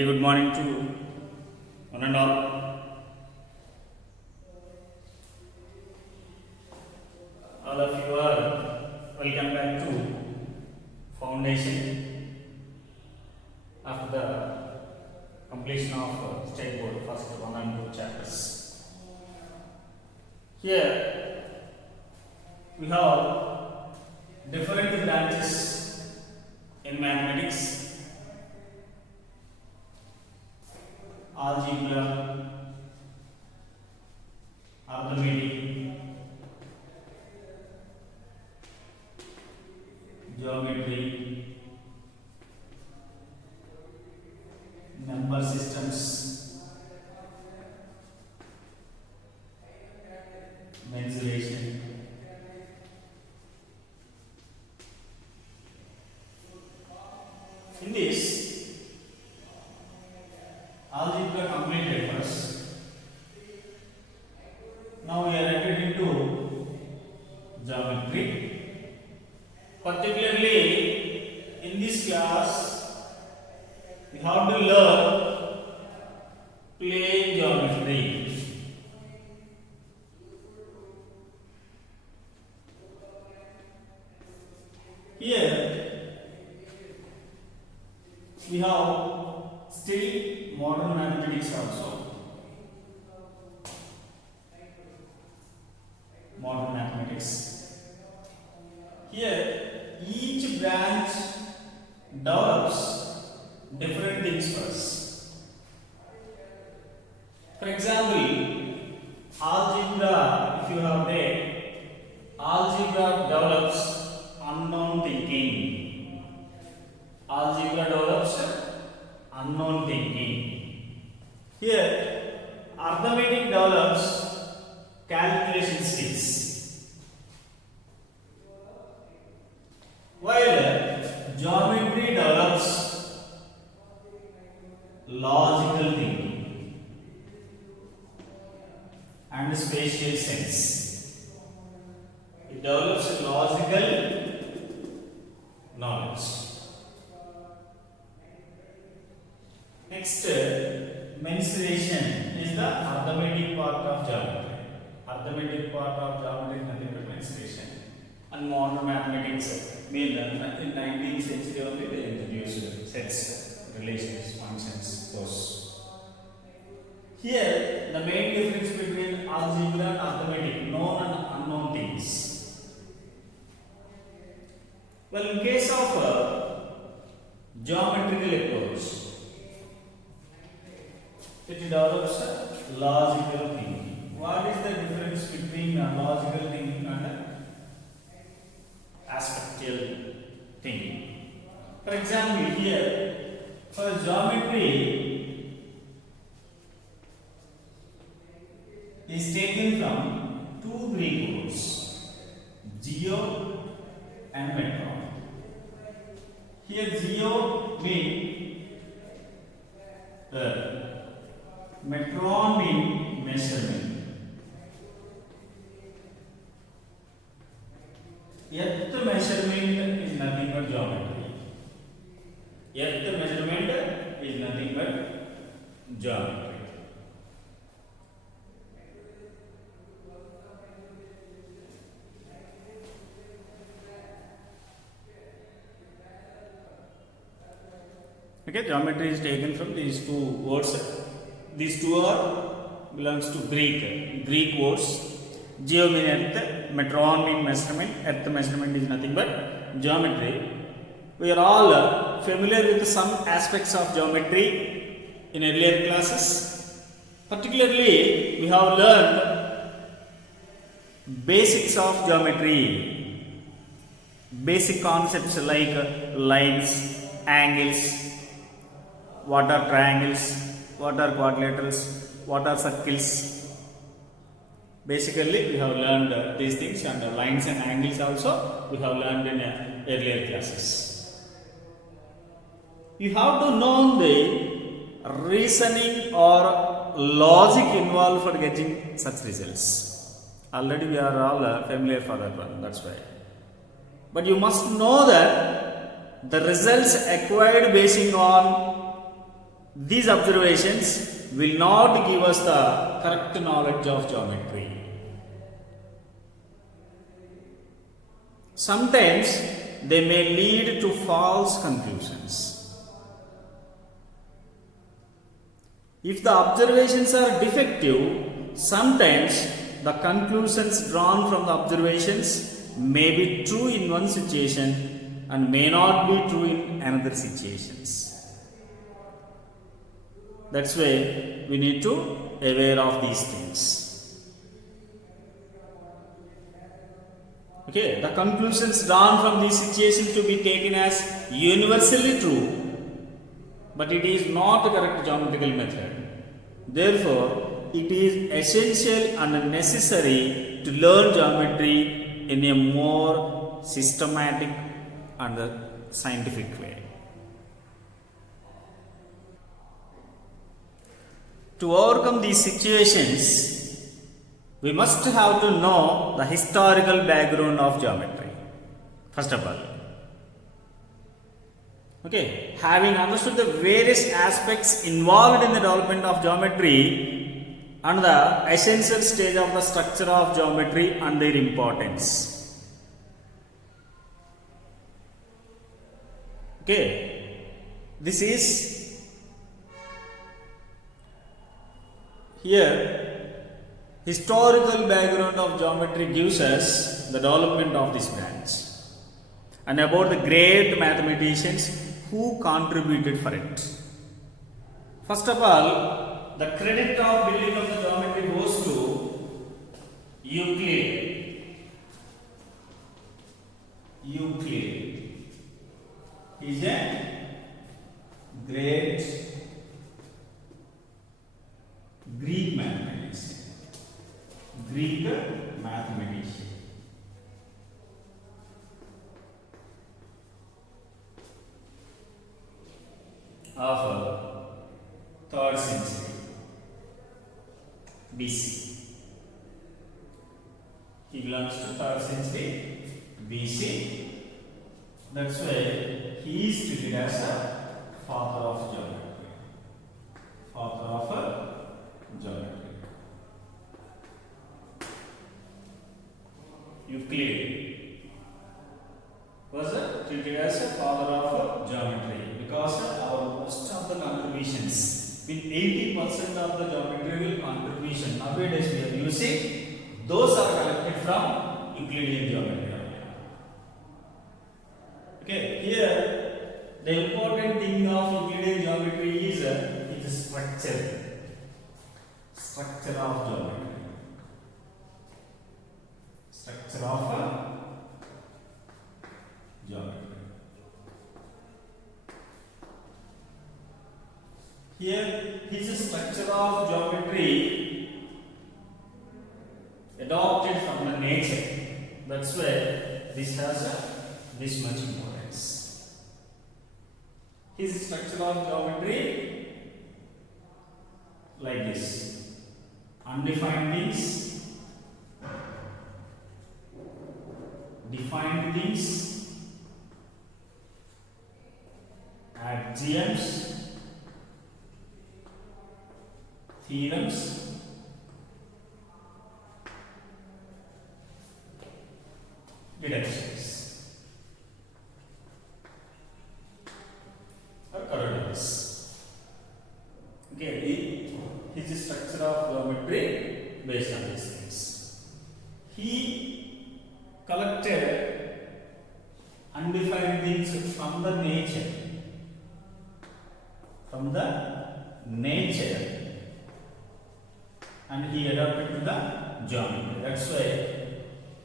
Very good morning to one and all. All of you are welcome back to Foundation after the completion of State Board first 1 and 2 chapters. Here we have different branches in mathematics. Algebra, arithmetic, geometry, number systems, mensuration, in this algebra completed first. Now we are entered into geometry. Particularly in this class, we have to learn plane geometry. Here we have still modern mathematics also. Modern mathematics. Here each branch develops different things first. For example, algebra, if you have read, algebra develops unknown thinking. Algebra develops unknown thinking. Here, arithmetic develops calculation skills, while geometry develops logical thinking and spatial sense. It develops logical knowledge. Next, mensuration is the arithmetic part of geometry. Arithmetic part of geometry is nothing but mensuration. And modern mathematics, in 19th century only they introduced sets, relations, functions, those. Here, the main difference between algebra and arithmetic, known and unknown things. Well, in case of geometrical approach, it develops a logical thinking. What is the difference between logical thinking and aspectual thinking? For example, here for geometry is taken from two Greek words, geo and metron. Here geo means earth. Metron means measurement. Earth measurement is nothing but geometry. Earth measurement is nothing but geometry. Okay, geometry is taken from these two words. These two belongs to Greek words. Geo means earth, metron means measurement. Earth measurement is nothing but geometry. We are all familiar with some aspects of geometry in earlier classes. Particularly, we have learned basics of geometry. Basic concepts like lines, angles, what are triangles, what are quadrilaterals, what are circles. Basically, we have learned these things, and lines and angles also we have learned in earlier classes. You have to know the reasoning or logic involved for getting such results. Already we are all familiar for that one, that's why. But you must know that the results acquired basing on these observations will not give us the correct knowledge of geometry. Sometimes they may lead to false conclusions. If the observations are defective, sometimes the conclusions drawn from the observations may be true in one situation and may not be true in another situations. That's why we need to aware of these things. Okay, the conclusions drawn from these situations to be taken as universally true, but it is not the correct geometrical method. Therefore, it is essential and necessary to learn geometry in a more systematic and scientific way. To overcome these situations, we must have to know the historical background of geometry. First of all, okay, having understood the various aspects involved in the development of geometry and the essential stage of the structure of geometry and their importance. Okay, this is here historical background of geometry gives us the development of this branch and about the great mathematicians who contributed for it. First of all, the credit of building of the geometry goes to Euclid. Euclid is a great Greek mathematician. Greek mathematician. Of 3rd century BC. He belongs to 3rd century BC. That's why he is treated as a father of geometry. Father of geometry. Euclid was treated as a father of geometry because most of the contributions, with 80% of the geometrical contribution nowadays we are using, those are collected from Euclidean geometry. Okay, here the important thing of Euclidean geometry is its structure. Structure of geometry. Structure of geometry. Here his structure of geometry adopted from the nature. That's why this has this much importance. His structure of geometry like this: undefined things, defined things, axioms, theorems, deductions, or corollaries. Okay, his structure of geometry based on these things. He collected undefined things from the nature. From the nature. And he adapted to the geometry. That's why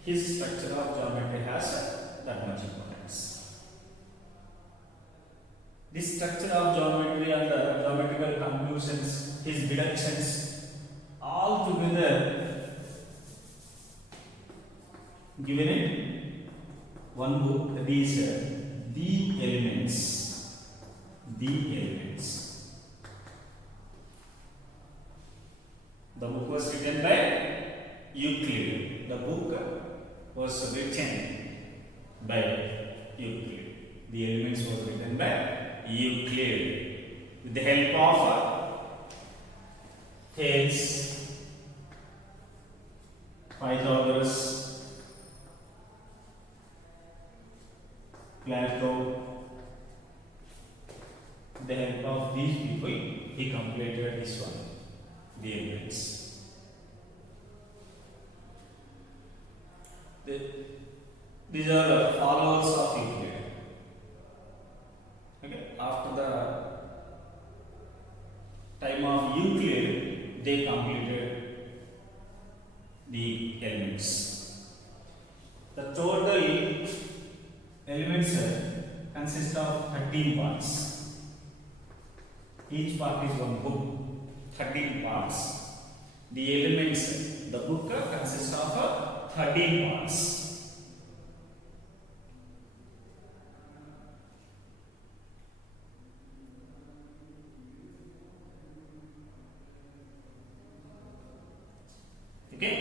his structure of geometry has that much importance. This structure of geometry and the geometrical conclusions, his deductions, all together given in one book, that is The Elements. The Elements. The book was written by Euclid. The book was written by Euclid. The Elements was written by Euclid. with the help of Thales, Pythagoras, Plato, with the help of these people, he completed this one, the elements. These are followers of Euclid. Okay. After the time of Euclid, they completed the elements. The total elements consist of 13 parts. Each part is one book. 13 parts. The elements, the book consists of 13 parts. Okay.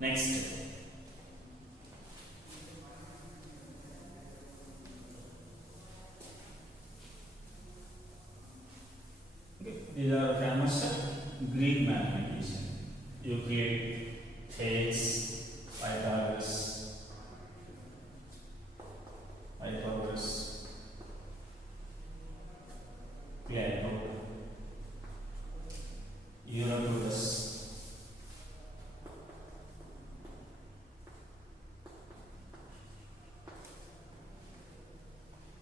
Next. Okay. These are famous Greek mathematicians. Euclid, Thales, Pythagoras, Plato, Euryalus,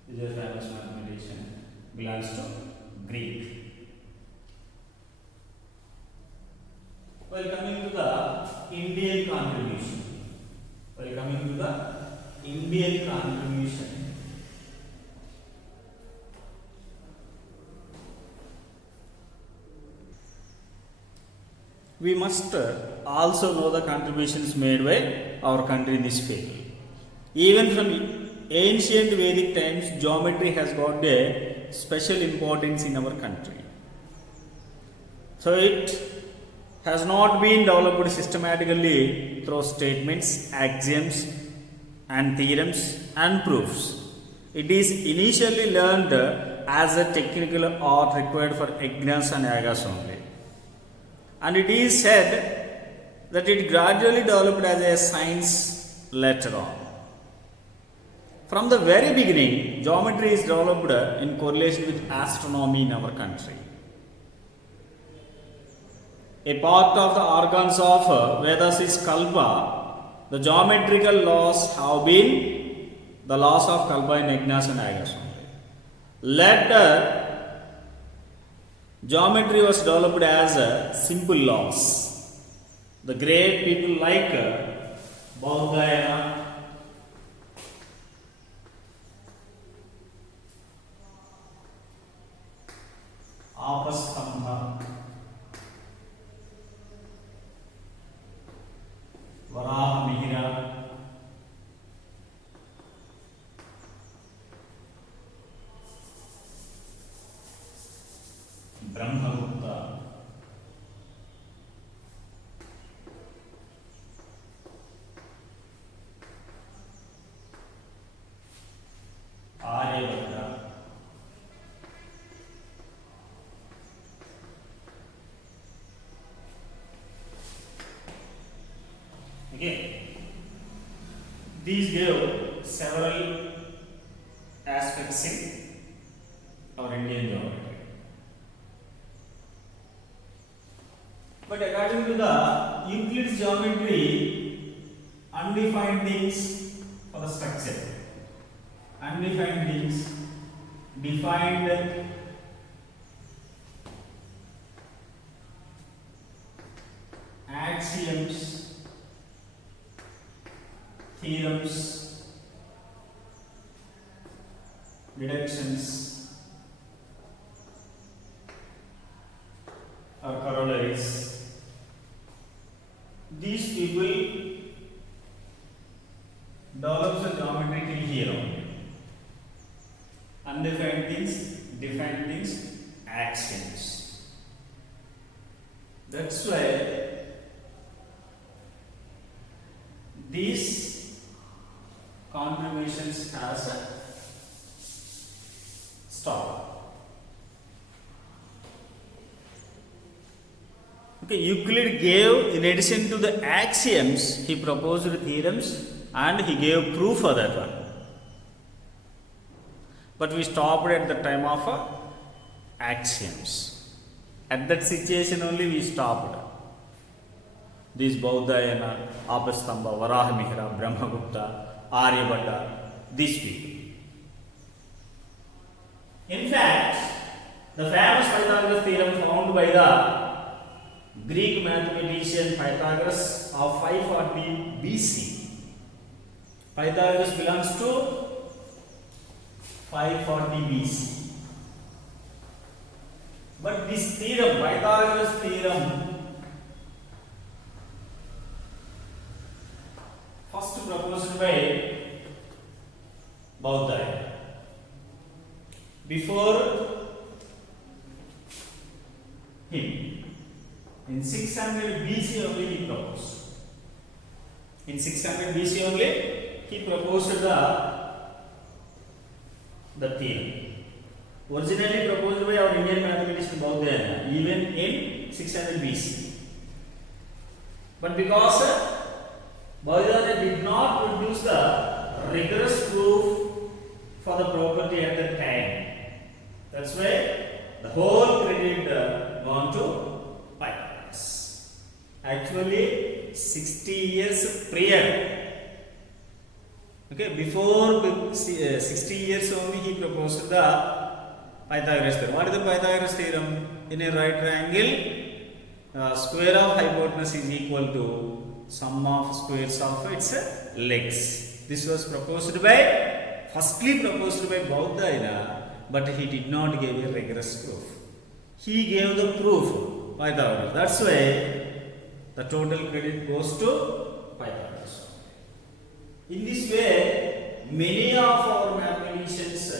these are famous mathematician, belongs to Greek. While coming to the Indian contribution, we must also know the contributions made by our country in this field. Even from ancient Vedic times, geometry has got a special importance in our country. So it has not been developed systematically through statements, axioms, and theorems and proofs. It is initially learned as a technical art required for yajnas and yagas only. And it is said that it gradually developed as a science later on. From the very beginning, geometry is developed in correlation with astronomy in our country. A part of the organs of Vedas is Kalpa. The geometrical laws have been the laws of Kalpa in yajnas and yagas only. Later, geometry was developed as simple laws. The great people like Baudhayana, Apastambha, Varahamihira, Brahmagupta, Aryabhatta, okay. These gave several aspects in our Indian geometry. But according to the Euclid's geometry, undefined things for the structure, undefined things, defined axioms, theorems, deductions, or corollaries. These people develop the geometry till here only. Undefined things, defined things, axioms. That's why these contributions has Stop. Okay, Euclid gave, in addition to the axioms, he proposed theorems and he gave proof for that one. But we stopped at the time of axioms. At that situation only we stopped. These Baudhayana, Apastamba, Varahamihira, Brahmagupta, Aryabhatta, these people. In fact, the famous Pythagoras theorem found by the Greek mathematician Pythagoras of 540 BC. Pythagoras belongs to 540 BC. But this theorem, Pythagoras theorem, first proposed by Baudhayana. Before him, in 600 BC only he proposed. In 600 BC only he proposed the theorem. Originally proposed by our Indian mathematician Baudhayana, even in 600 BC. But because Baudhayana did not produce the rigorous proof for the property at that time, that's why the whole credit gone to Pythagoras. Actually, 60 years prior, okay, before 60 years only he proposed the Pythagoras theorem. What is the Pythagoras theorem? In a right triangle, square of hypotenuse is equal to sum of squares of its legs. This was firstly proposed by Baudhayana, but he did not give a rigorous proof. He gave the proof, Pythagoras. That's why the total credit goes to Pythagoras. In this way, many of our mathematicians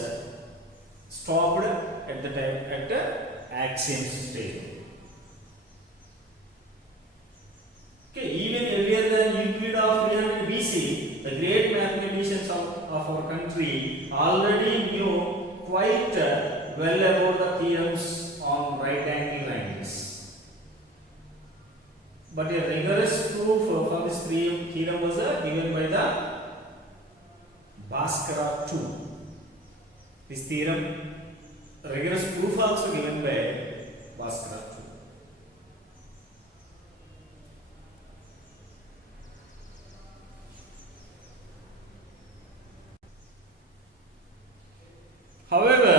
stopped at the time at the axioms stage. Okay, even earlier than Euclid of 300 BC, the great mathematicians of our country already knew quite well about the theorems on right angle triangles. But a rigorous proof for this theorem was given by the Bhaskara II. This theorem, rigorous proof also given by Bhaskara II. However,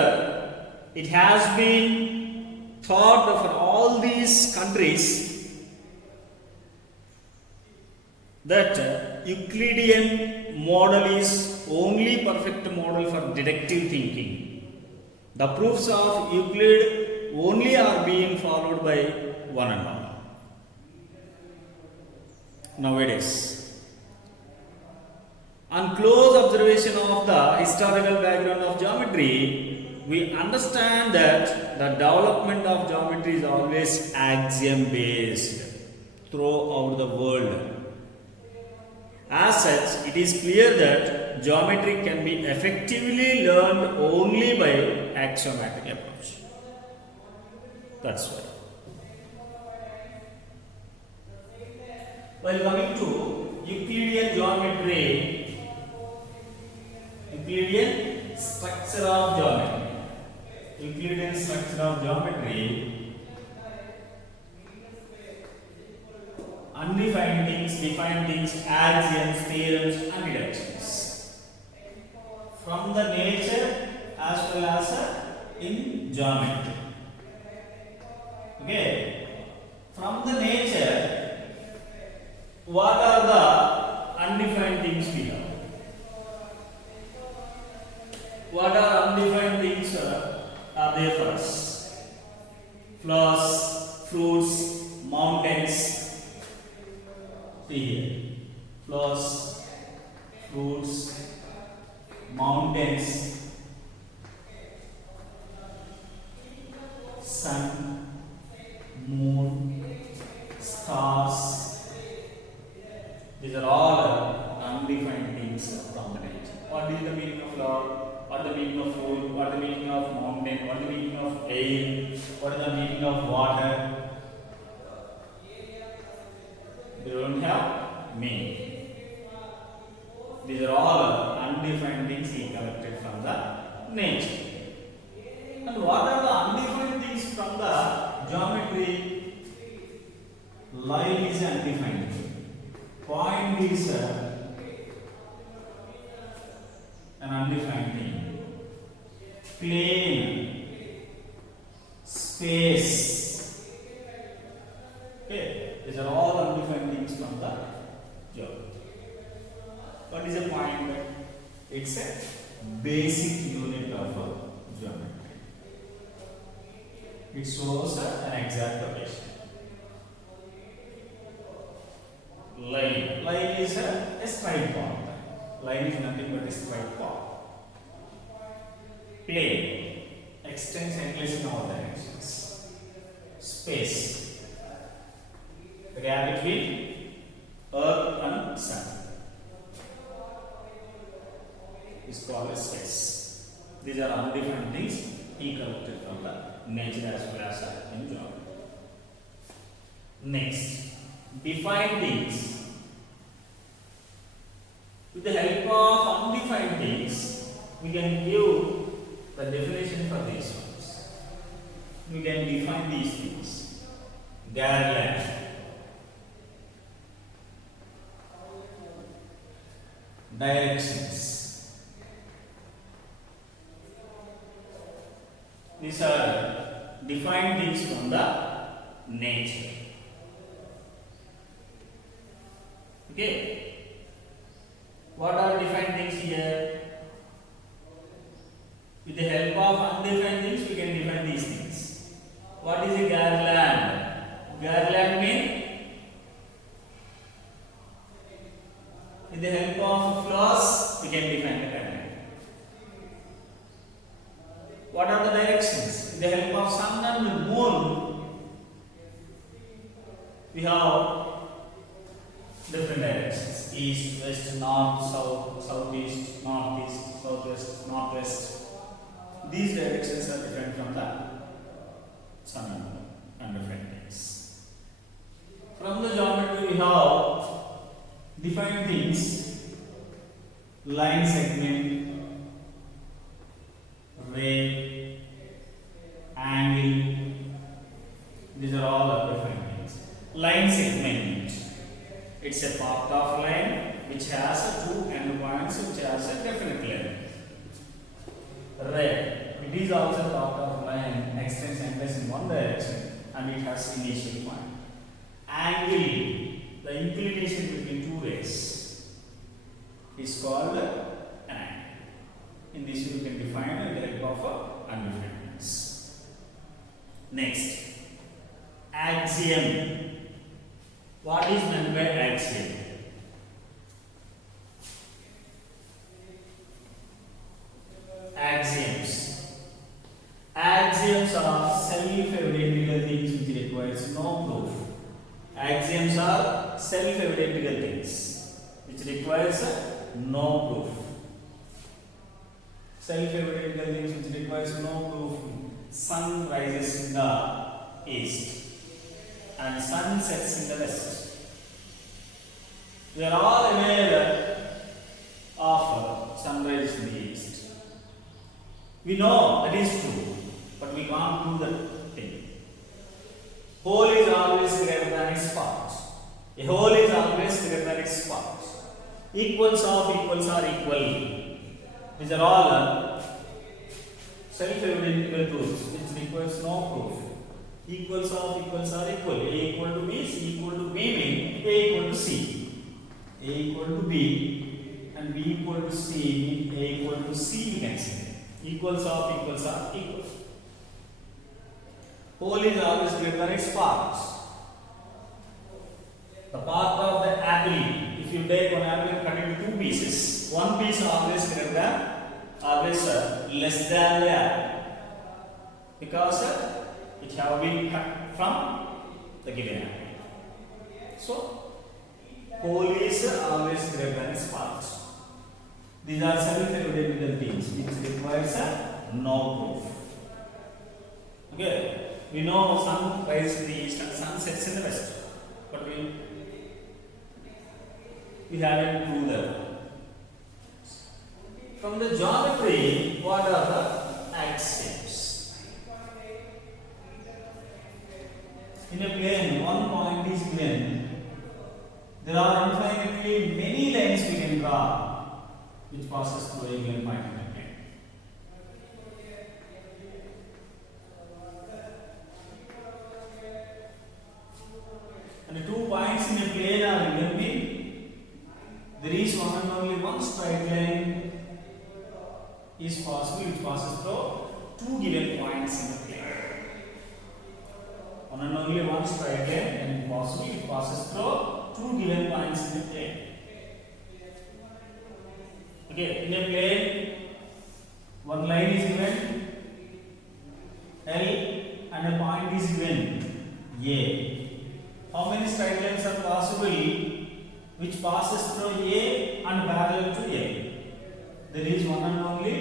it has been thought for all these countries that Euclidean model is only perfect model for deductive thinking. The proofs of Euclid only are being followed by one and all nowadays. On close observation of the historical background of geometry, we understand that the development of geometry is always axiom based throughout the world. As such, it is clear that geometry can be effectively learned only by axiomatic approach. That's why. While coming to Euclidean geometry, Euclidean structure of geometry. Euclidean structure of geometry. Undefined things, defined things, axioms, theorems, and deductions. From the nature as well as in geometry. Okay. From the nature, what are the undefined things we have? What are undefined things are there for us? Flowers, fruits, mountains. See here. Flowers, fruits, mountains, sun, moon, stars. These are all undefined things from the nature. What is the meaning of flower? What is the meaning of fruit? What is the meaning of mountain? mountain? What is the meaning of air? What is the meaning of water? They don't have meaning. These are all undefined things he collected from the nature. And what are the undefined things from the geometry? Line is undefined. Point is an undefined thing. Plane, space. Okay, these are all undefined things from the geometry. What is a point? It's a basic unit of geometry. It shows an exact location. Line is a straight point. Line is nothing but a straight point. Plane extends endless in all directions. Space, the gap between Earth and Sun is called as space. These are undefined things he collected from the nature as well as in geometry. Next, define things. With the help of undefined things, we can give the definition for these ones. We can define these things. Garland, directions. These are defined things from the nature. Okay. What are defined things here? With the help of undefined things, we can define these things. What is a garland? Garland means with the help of flowers, we can define the garland. What are the directions? With the help of sun and moon, we have different directions. East, west, north, south, southeast, northeast, southwest, northwest. These directions are different from the sun and moon and different things. From the geometry we have defined things: line segment, ray, angle. These are all defined things. Line segment. It's a part of line which has two endpoints which has a definite length. Ray. It is also part of line, extends endless in one direction and it has initial point. Angle. The inclination between two rays is called an angle. In this you can define with the help of undefined. Next, axiom. What is meant by axiom? Axioms. Axioms are self-evidential things which requires no proof. Axioms are self-evidential things which requires no proof. Self-evidential things which requires no proof. Sun rises in the east and sun sets in the west. We are all aware of sunrise in the east. We know that is true, but we can't prove that thing. Whole is always greater than its part. A whole is always greater than its part. Equals of equals are equal. These are all self-evident truths which requires no proof. Equals of equals are equal. A equal to B, C equal to B mean A equal to C. A equal to B and B equal to C mean A equal to C we can say. Equals of equals are equal. Whole is always greater than its parts. The part of the apple, if you take one apple and cut it into two pieces, one piece always greater than, always less than the apple. Because it have been cut from the given apple. So, whole is always greater than its parts. These are self-evident things which requires no proof. Okay, we know sun rises in the east and sun sets in the west, but we haven't proved that. From the geometry, what are the axioms? In a plane, one point is given. There are infinitely many lines we can draw which passes through a given point in the plane. And the 2 points in a plane are given me. There is one and only one straight line is possible which passes through 2 given points in the plane. One and only one straight line and possible it passes through 2 given points in the plane. Okay, in a plane, one line is given L and a point is given A. How many straight lines are possible which passes through A and parallel to A? There is one and only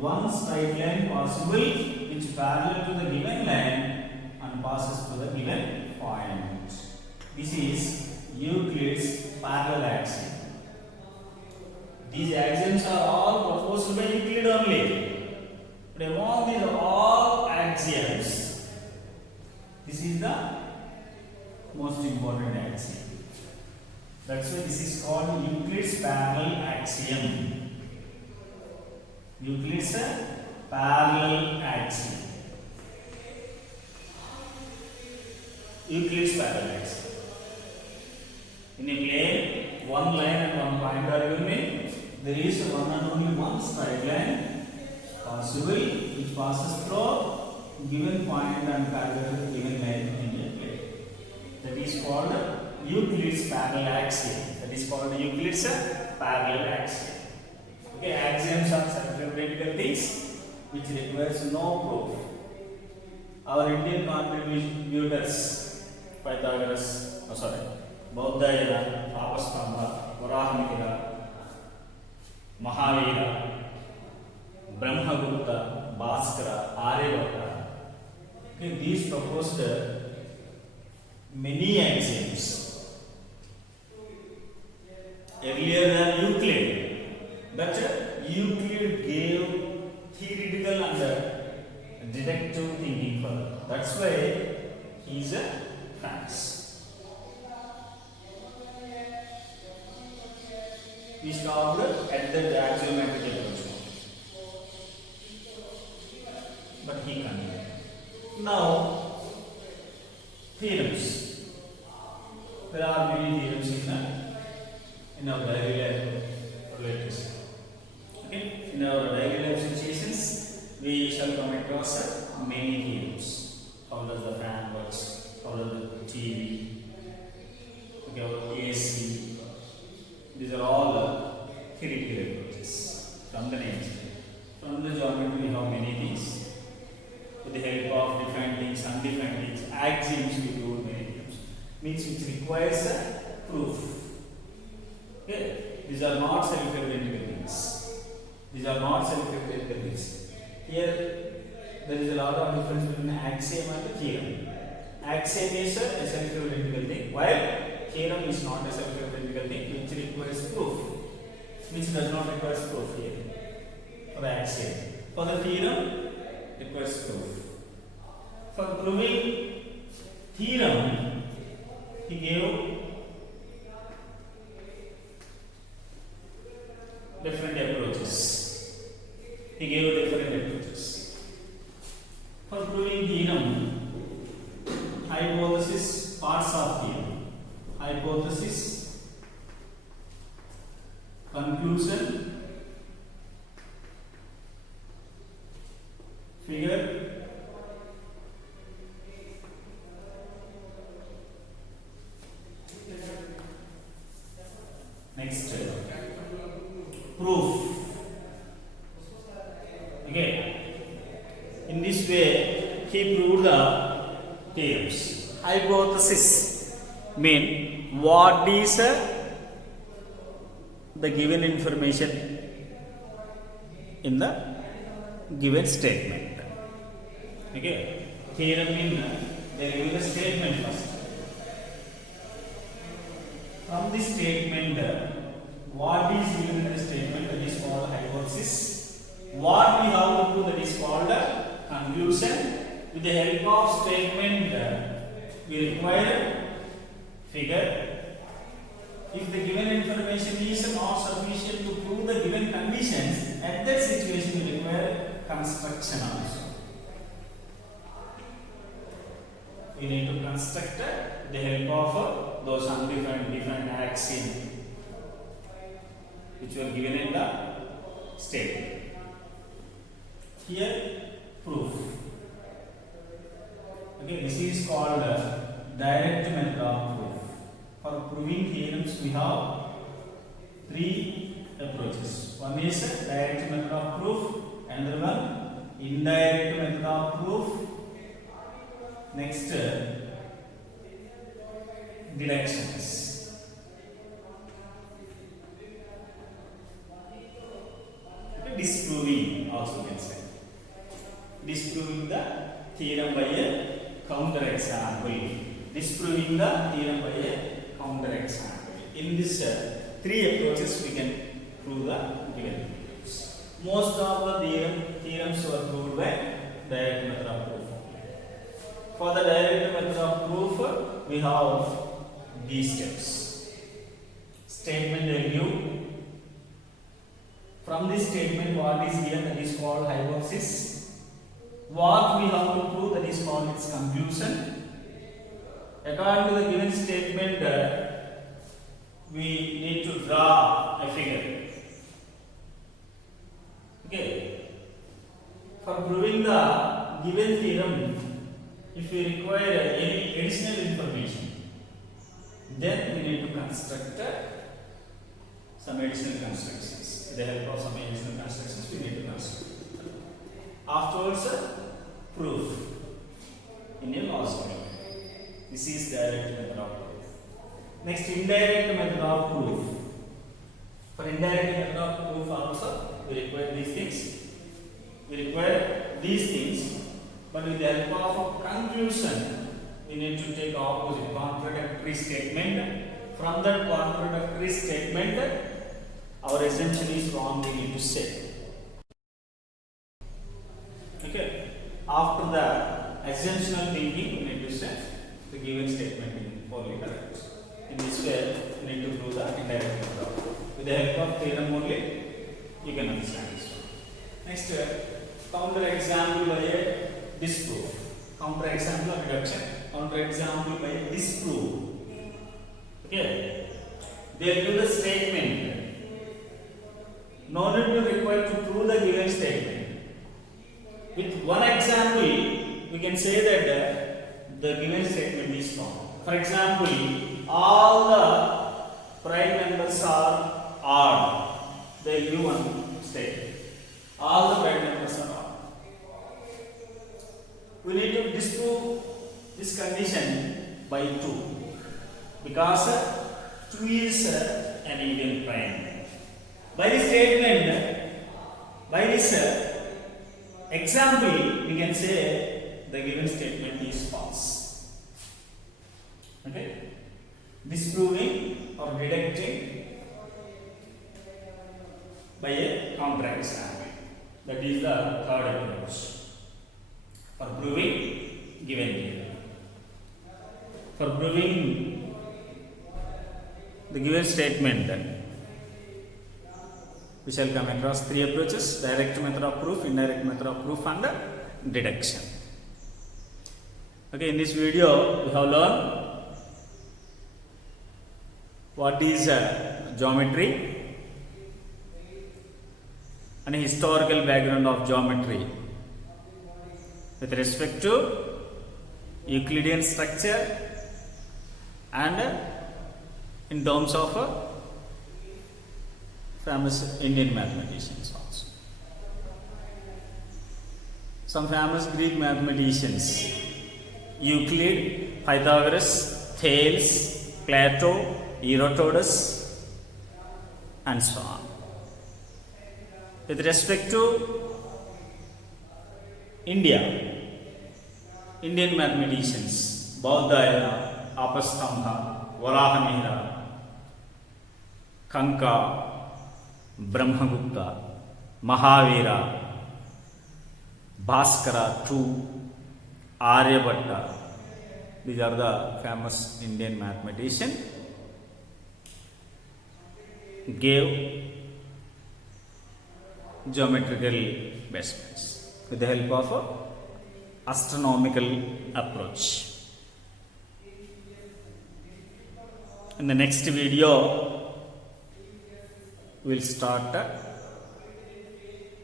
one straight line possible which parallel to the given line and passes through the given point. This is Euclid's parallel axiom. These axioms are all proposed by Euclid only. But among these all axioms, this is the most important axiom. That's why this is called Euclid's parallel axiom. Euclid's parallel axiom. Euclid's parallel axiom. In a plane, one line and one point are given. There is one and only one straight line possible which passes through given point and parallel to the given line in a plane. That is called Euclid's parallel axiom. That is called Euclid's parallel axiom. Okay, axioms are self-referential things which requires no proof. Our Indian contributors, Pythagoras, Baudhayana, Apastamba, Varahamihira, Mahavira, Brahmagupta, Bhaskara, Aryabhata. Okay, these proposed many axioms earlier than Euclid, but Euclid gave theoretical and deductive thinking for that. That's why he is a famous. We stopped at the axiomatic approach, but he continued. Now, theorems. There are many theorems in our daily life related. Okay, in our daily life situations, we shall come across many theorems. How does the fan works? How does the TV? Okay, AC. These are all theoretical approaches from the nature. From the geometry, we have many things. With the help of defined things, undefined things, axioms, we do many things. Means which requires a proof. Okay? These are not self-evident things. These are not self-evident things. Here, there is a lot of difference between axiom and theorem. Axiom is a self-evident thing, while theorem is not a self-evident thing which requires proof, which does not require proof here for the axiom. For the theorem, requires proof. For proving theorem, he gave different approaches. For proving theorem, hypothesis, parts of theorem. Hypothesis, conclusion, figure, next proof. Okay, in this way he proved the theorems. Hypothesis mean what is the given information in the given statement. Okay, theorem in they give the statement first. From this statement, what is given in the statement that is called hypothesis. What we have to do that is called conclusion. With the help of statement, we require figure. If the given information is not sufficient to prove the given conditions, at that situation we require construction also. We need to construct with the help of those different axioms which were given in the statement. Here, proof. Okay, this is called direct method of proof. For proving theorems, we have three approaches. One is direct method of proof, another one indirect method of proof. Next, deductions. Disproving also can say. Disproving the theorem by a counter example. Disproving the theorem by a counter example. In this three approaches we can prove the given theorems. Most of the theorems were proved by direct method of proof. For the direct method of proof, we have these steps. Statement review. From this statement, what is given that is called hypothesis. What we have to prove that is called its conclusion. According to the given statement, we need to draw a figure. Okay. For proving the given theorem, if we require any additional information, then we need to construct some additional constructions. With the help of some additional constructions, we need to construct. Afterwards, proof in a logical way. This is direct method of proof. Next, indirect method of proof. For indirect method of proof also, we require these things. We require these things, but with the help of a conclusion, we need to take opposite contradictory statement. From that contradictory statement, our assumption is wrong, we need to say. Okay. After the assumptional thinking, we need to say the given statement is wholly correct. In this way, we need to prove the indirect method of proof. With the help of theorem only, you can understand this one. Next, counter example by a disproof. Counter example of reduction. Counter example by a disproof. Okay. They give the statement. No need to require to prove the given statement. With one example, we can say that the given statement is wrong. For example, all the prime numbers are odd. They give one statement. All the prime numbers are odd. We need to disprove this condition by 2, because 2 is an even prime. By this statement, by this example, we can say the given statement is false. Okay? Disproving or deducting by a counter example. That is the third approach for proving given theorem. For proving the given statement, we shall come across three approaches: direct method of proof, indirect method of proof, and deduction. Okay, in this video we have learned what is geometry and historical background of geometry with respect to Euclidean structure and in terms of famous Indian mathematicians also. Some famous Greek mathematicians: Euclid, Pythagoras, Thales, Plato, Eratosthenes, and so on. With respect to India, Indian mathematicians, Baudhayana, Apastambha, Varahamihira, Kanka, Brahmagupta, Mahavira, Bhaskara II, Aryabhatta. These are the famous Indian mathematicians. Gave geometrical basements with the help of astronomical approach. In the next video, we'll start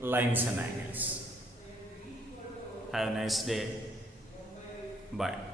lines and angles. Have a nice day. Bye.